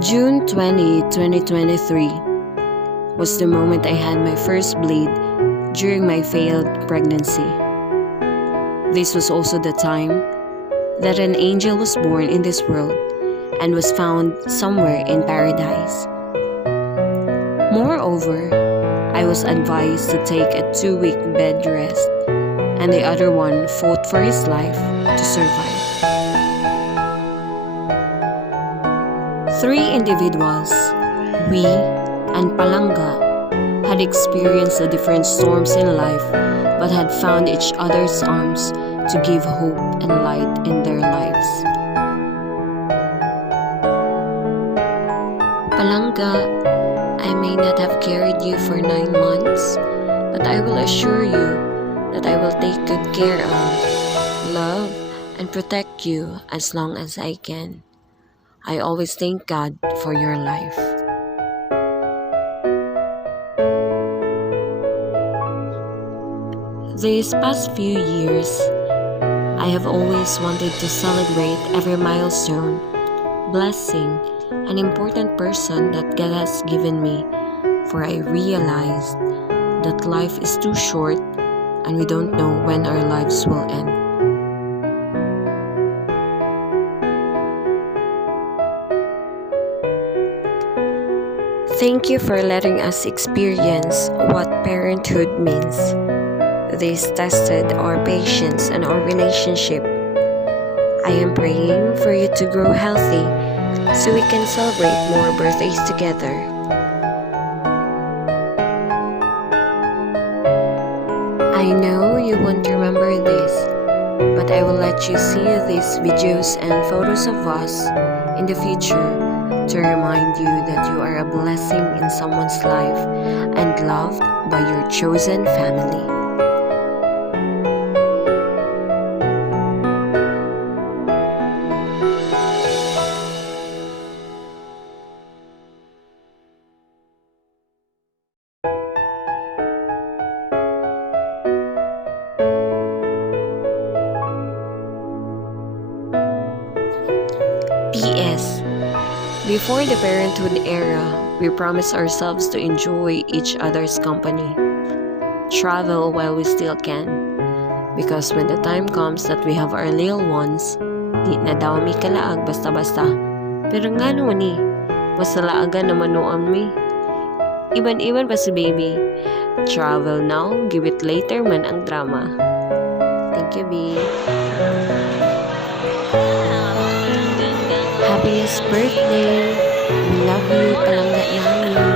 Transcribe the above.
June 20, 2023 was the moment I had my first bleed during my failed pregnancy. This was also the time that an angel was born in this world and was found somewhere in paradise. Moreover, I was advised to take a 2-week bed rest, and the other one fought for his life to survive. 3 individuals, we and Palanga, had experienced the different storms in life but had found each other's arms to give hope and light in their lives. Palanga, I may not have carried you for 9 months, but I will assure you that I will take good care of, love, and protect you as long as I can. I always thank God for your life. These past few years, I have always wanted to celebrate every milestone, blessing, and important person that God has given me, for I realized that life is too short and we don't know when our lives will end. Thank you for letting us experience what parenthood means. This tested our patience and our relationship. I am praying for you to grow healthy so we can celebrate more birthdays together. I know you won't remember this, but I will let you see these videos and photos of us in the future to remind you that you are a blessing in someone's life and loved by your chosen family. P.S. Before the parenthood era, we promise ourselves to enjoy each other's company. Travel while we still can. Because when the time comes that we have our little ones, di na daw mi kalaag basta-basta. Pero nga naman ni, masalaagan naman noon mi. Iban-iban pa si baby. Travel now, give it later man ang drama. Thank you, B. Happiest birthday! We love you, Palangga namin.